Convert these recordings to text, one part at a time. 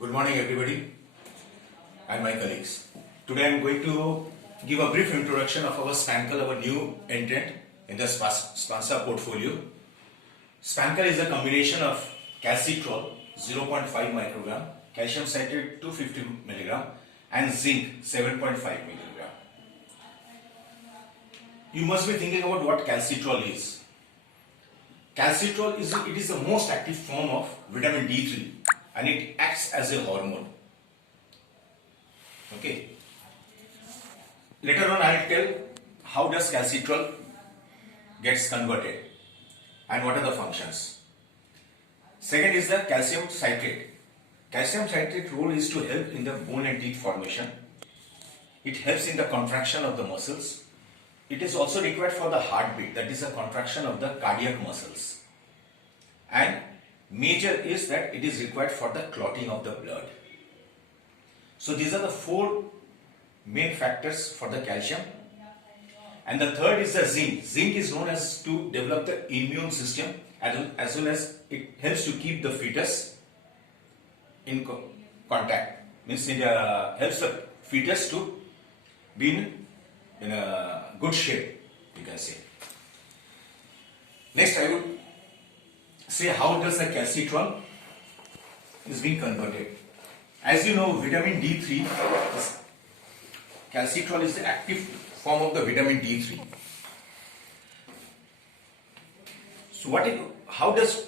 Good morning, everybody, and my colleagues. Today, I am going to give a brief introduction of our Spancal, our new entrant in the Spansa portfolio. Spancal is a combination of calcitrol 0.5 microgram, calcium citrate 250 milligram, and zinc 7.5 milligram. You must be thinking about what calcitrol is. Calcitrol is the most active form of vitamin D3 and it acts as a hormone. Okay. Later on I will tell how does calcitrol gets converted and what are the functions. Second is the calcium citrate. Calcium citrate role is to help in the bone and teeth formation. It helps in the contraction of the muscles. It is also required for the heartbeat, that is a contraction of the cardiac muscles. And major is that it is required for the clotting of the blood. So these are the four main factors for the calcium. And the third is the zinc. Zinc is known as to develop the immune system as well as it helps to keep the fetus in contact. Means it helps the fetus to be in a good shape, you can say. Next, I would say how does the calcitrol is being converted. As you know, vitamin D3, calcitrol is the active form of the vitamin D3. So how does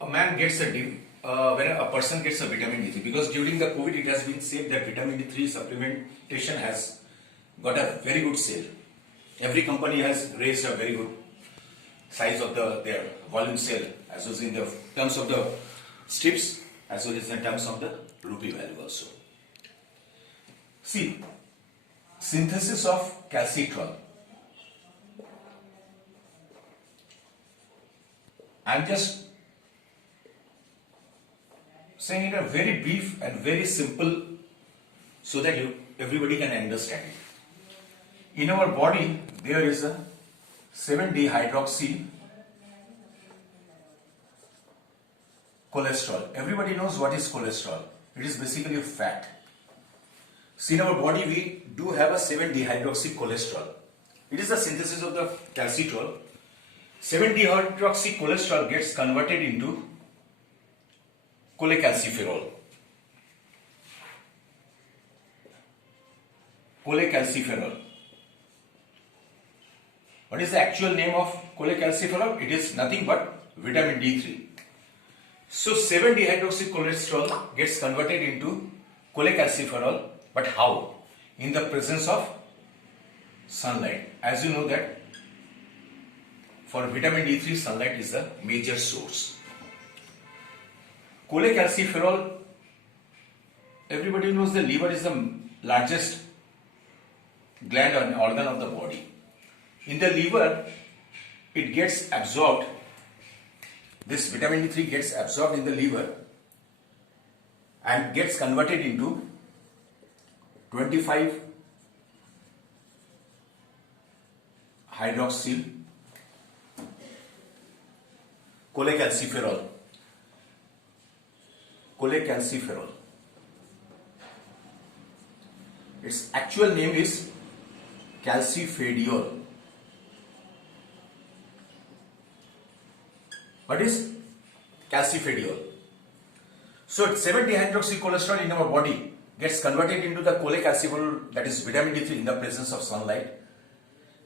a man gets when a person gets a vitamin D3? Because during the COVID, it has been said that vitamin D3 supplementation has got a very good sale. Every company has raised a very good size of their volume sale, as well as in the terms of the strips, as well as in terms of the rupee value also. See, synthesis of calcitrol. I am just saying it a very brief and very simple so that everybody can understand it. In our body, there is a 7-dehydroxy cholesterol. Everybody knows what is cholesterol. It is basically a fat. See, in our body, we do have a 7-dehydroxy cholesterol. It is the synthesis of the calcitrol. 7-dehydroxy cholesterol gets converted into cholecalciferol. Cholecalciferol. What is the actual name of cholecalciferol? It is nothing but vitamin D3. So 7-dehydroxy cholesterol gets converted into cholecalciferol, but how? In the presence of sunlight. As you know that for vitamin D3, sunlight is the major source. Cholecalciferol, everybody knows the liver is the largest gland or organ of the body. In the liver, it gets absorbed, this vitamin D3 gets absorbed in the liver and gets converted into 25 hydroxyl cholecalciferol. Cholecalciferol. Its actual name is calcifediol. What is calcifediol? So 7-dehydroxy cholesterol in our body gets converted into the cholecalciferol, that is vitamin D3 in the presence of sunlight.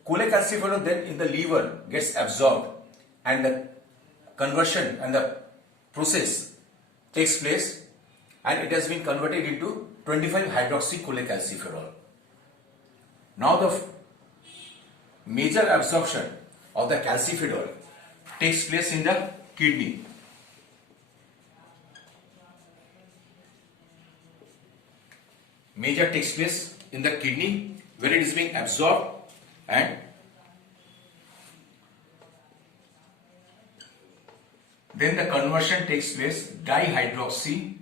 Cholecalciferol then in the liver gets absorbed and the conversion and the process takes place and it has been converted into 25 hydroxy cholecalciferol. Now the major absorption of the calcifediol takes place in the kidney. Major takes place in the kidney where it is being absorbed and then the conversion takes place dihydroxy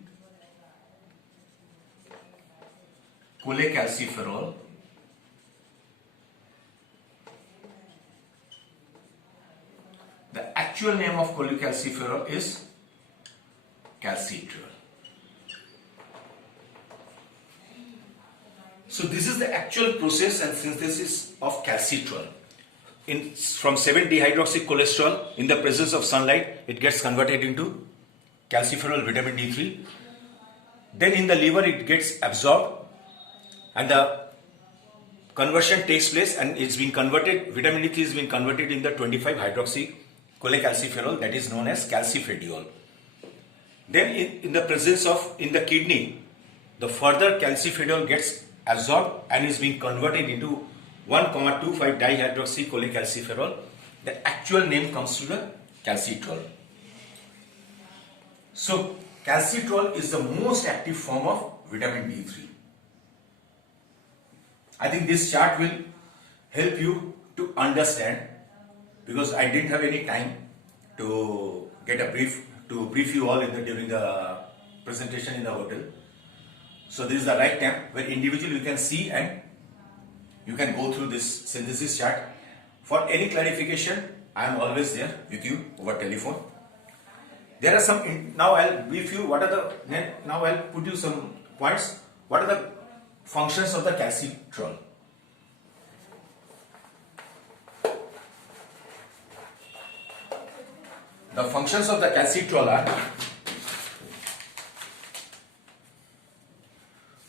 cholecalciferol The actual name of cholecalciferol is calcitrol. So this is the actual process and synthesis of calcitrol. From 7-dehydroxycholesterol, in the presence of sunlight, it gets converted into calciferol vitamin D3. Then in the liver, it gets absorbed, and the conversion takes place, and it's been converted. Vitamin D3 is being converted in the 25-hydroxycholecalciferol, that is known as calcifediol. Then in the presence of in the kidney, the further calcifediol gets absorbed and is being converted into 1,25-dihydroxycholecalciferol. The actual name comes to the calcitrol. So calcitrol is the most active form of vitamin D3. I think this chart will help you to understand, because I didn't have any time to get a brief you all during the presentation in the hotel. So this is the right time where individually you can see and you can go through this synthesis chart. For any clarification, I am always there with you over telephone. There are some, now I'll brief you now I'll put you some points. What are the functions of the calcitrol? The functions of the calcitrol are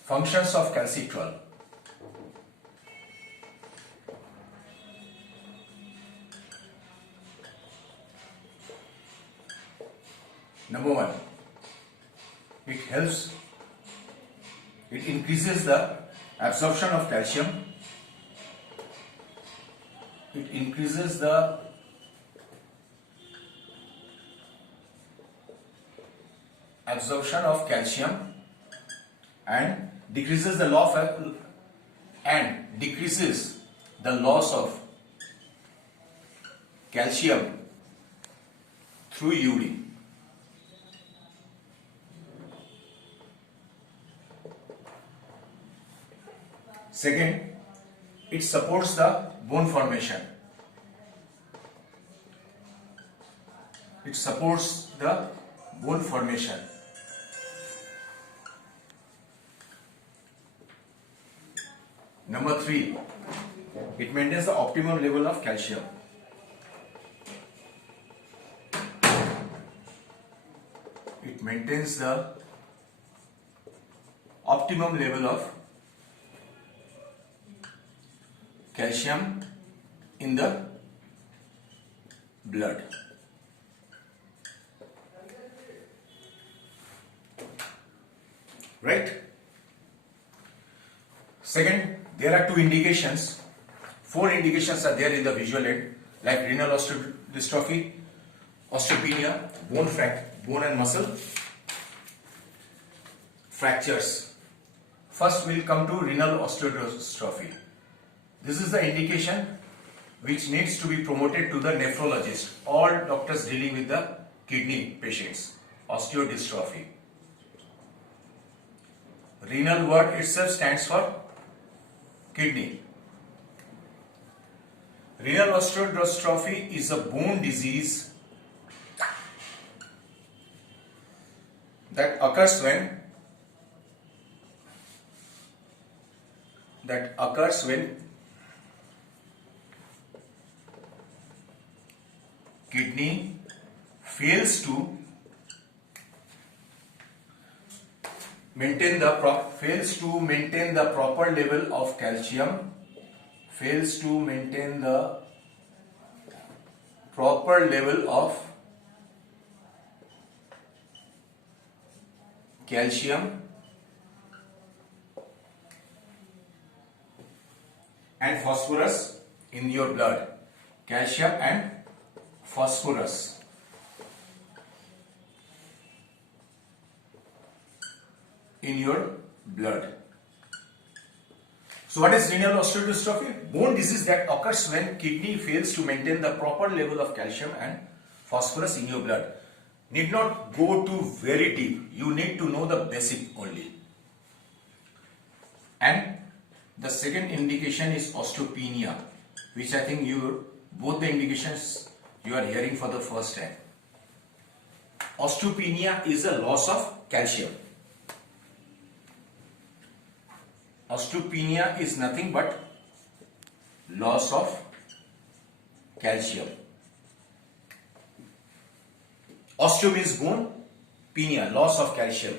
functions of calcitrol. Number one, it increases the absorption of calcium. It increases the absorption of calcium and decreases the loss of calcium through urine. Second, it supports the bone formation. It supports the bone formation. Number three, it maintains the optimum level of calcium. It maintains the optimum level of calcium in the blood. Right? Second, there are 2 indications. 4 indications are there in the visual aid, like renal osteodystrophy, osteopenia, bone and muscle fractures. First, we'll come to renal osteodystrophy. This is the indication which needs to be promoted to the nephrologist, all doctors dealing with the kidney patients. Osteodystrophy. Renal word itself stands for kidney. Renal osteodystrophy is a bone disease that occurs when kidney fails to maintain the proper level of calcium, and phosphorus in your blood. Calcium and phosphorus in your blood. So what is renal osteodystrophy? Bone disease that occurs when kidney fails to maintain the proper level of calcium and phosphorus in your blood. Need not go to very deep. You need to know the basic only. And the second indication is osteopenia, which I think both the indications you are hearing for the first time. Osteopenia is a loss of calcium. Osteopenia is nothing but loss of calcium. Osteo means bone, penia, loss of calcium,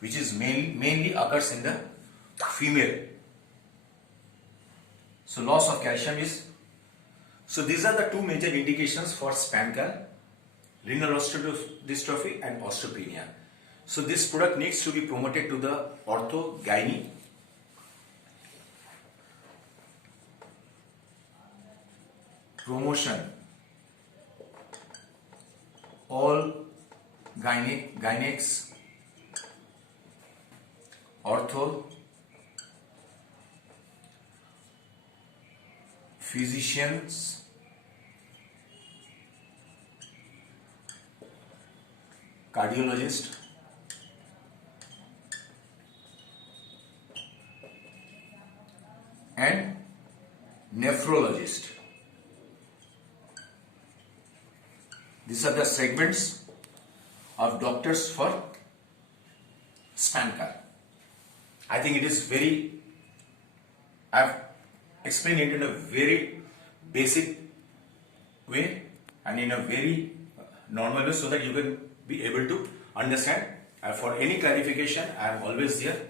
which is mainly occurs in the female. So loss of calcium is, so these are the two major indications for SpanCal, renal osteodystrophy and osteopenia. So this product needs to be promoted to the ortho, gynae, promotion, all gynacs, ortho, physicians, cardiologist, and nephrologist. These are the segments of doctors for SpanCal. I think it is very, I've explained it in a very basic way and in a very normal way so that you can be able to understand. For any clarification, I am always here.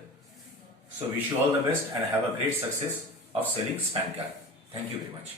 So wish you all the best and have a great success of selling SpanCal. Thank you very much.